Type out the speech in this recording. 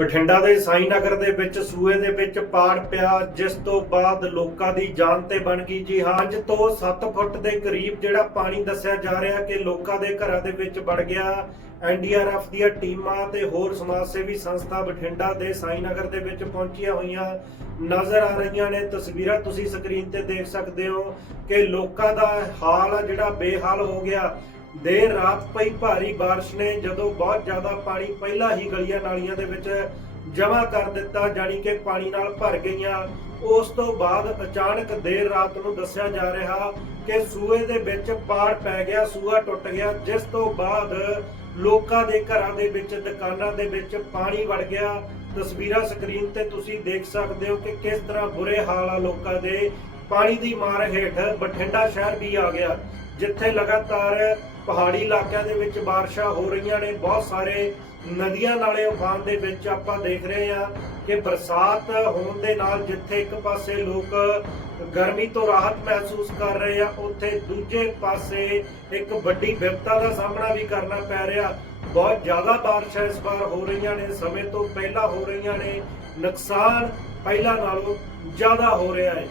ਬਠਿੰਡਾ ਦੇ ਸਾਈ ਨਗਰ ਦੇ ਵਿੱਚ, ਸੂਏ ਦੇ ਵਿੱਚ ਪਾੜ ਪਿਆ, ਜਿਸ ਤੋਂ ਬਾਅਦ ਲੋਕਾਂ ਦੀ ਜਾਨ ਤੇ ਬਣ ਗਈ ਜੀ ਹਾਂ ਅੱਜ ਤੋਂ 7 ਫੁੱਟ ਦੇ ਕਰੀਬ ਜਿਹੜਾ ਪਾਣੀ ਦੱਸਿਆ ਜਾ ਰਿਹਾ ਕਿ ਲੋਕਾਂ ਦੇ ਘਰਾਂ ਦੇ ਵਿੱਚ ਵੜ ਗਿਆ ਐਨਡੀਆਰਐਫ ਦੀਆਂ ਟੀਮਾਂ ਤੇ ਹੋਰ ਸਮਾਜ ਸੇਵੀ ਸੰਸਥਾ ਬਠਿੰਡਾ ਦੇ ਸਾਈ ਨਗਰ ਦੇ ਵਿੱਚ ਪਹੁੰਚੀਆਂ ਹੋਈਆਂ ਨਜ਼ਰ ਆ ਰਹੀਆਂ ਨੇ। ਤਸਵੀਰਾਂ ਤੁਸੀਂ ਸਕਰੀਨ ਤੇ ਦੇਖ ਸਕਦੇ ਹੋ ਕਿ ਲੋਕਾਂ ਦਾ ਹਾਲ ਆ ਜਿਹੜਾ ਬੇਹਾਲ ਹੋ ਗਿਆ। ਦੇਰ ਰਾਤ ਪਈ ਭਾਰੀ ਬਾਰਿਸ਼ ਨੇ ਜਦੋਂ ਬਹੁਤ ਜ਼ਿਆਦਾ ਪਾਣੀ ਪਹਿਲਾਂ ਹੀ ਗਲੀਆਂ ਨਾਲੀਆਂ ਦੇ ਵਿੱਚ ਜਮ੍ਹਾਂ ਕਰ ਦਿੱਤਾ, ਜਾਣੀ ਕਿ ਪਾਣੀ ਨਾਲ ਭਰ ਗਈਆਂ। ਉਸ ਤੋਂ ਬਾਅਦ ਅਚਾਨਕ ਦੇਰ ਰਾਤ ਨੂੰ ਦੱਸਿਆ ਜਾ ਰਿਹਾ ਕਿ ਸੂਏ ਦੇ ਵਿੱਚ ਪਾੜ ਪੈ ਗਿਆ, ਸੂਆ ਟੁੱਟ ਗਿਆ, ਜਿਸ ਤੋਂ ਬਾਅਦ ਲੋਕਾਂ ਦੇ ਘਰਾਂ ਦੇ ਵਿੱਚ, ਦੁਕਾਨਾਂ ਦੇ ਵਿੱਚ ਪਾਣੀ ਵੜ ਗਿਆ। ਤਸਵੀਰਾਂ ਸਕਰੀਨ ਤੇ ਤੁਸੀਂ ਦੇਖ ਸਕਦੇ ਹੋ ਕਿ ਕਿਸ ਤਰ੍ਹਾਂ ਬੁਰੇ ਹਾਲ ਆ ਲੋਕਾਂ ਦੇ। ਪਾਣੀ ਦੀ ਮਾਰ ਹੇਠ ਬਠਿੰਡਾ ਸ਼ਹਿਰ ਵੀ ਆ ਗਿਆ, ਜਿੱਥੇ ਲਗਾਤਾਰ ਪਹਾੜੀ ਇਲਾਕਿਆਂ ਦੇ ਵਿੱਚ ਬਾਰਿਸ਼ਾਂ ਹੋ ਰਹੀਆਂ ਨੇ। ਬਹੁਤ ਸਾਰੇ ਨਦੀਆਂ ਨਾਲੇ ਉਫਾਨ ਦੇ ਵਿੱਚ ਆਪਾਂ ਦੇਖ ਰਹੇ ਹਾਂ ਕਿ ਬਰਸਾਤ ਹੋਣ ਦੇ ਨਾਲ ਜਿੱਥੇ ਇੱਕ ਪਾਸੇ ਲੋਕ ਗਰਮੀ ਤੋਂ ਰਾਹਤ ਮਹਿਸੂਸ ਕਰ ਰਹੇ ਆ, ਉੱਥੇ ਦੂਜੇ ਪਾਸੇ ਇੱਕ ਵੱਡੀ ਵਿਪਤਾ ਦਾ ਸਾਹਮਣਾ ਵੀ ਕਰਨਾ ਪੈ ਰਿਹਾ। ਬਹੁਤ ਜ਼ਿਆਦਾ ਬਾਰਿਸ਼ਾਂ ਇਸ ਵਾਰ ਹੋ ਰਹੀਆਂ ਨੇ, ਸਮੇਂ ਤੋਂ ਪਹਿਲਾਂ ਹੋ ਰਹੀਆਂ ਨੇ। ਨੁਕਸਾਨ ਪਹਿਲਾਂ ਨਾਲੋਂ ਜ਼ਿਆਦਾ ਹੋ ਰਿਹਾ ਹੈ।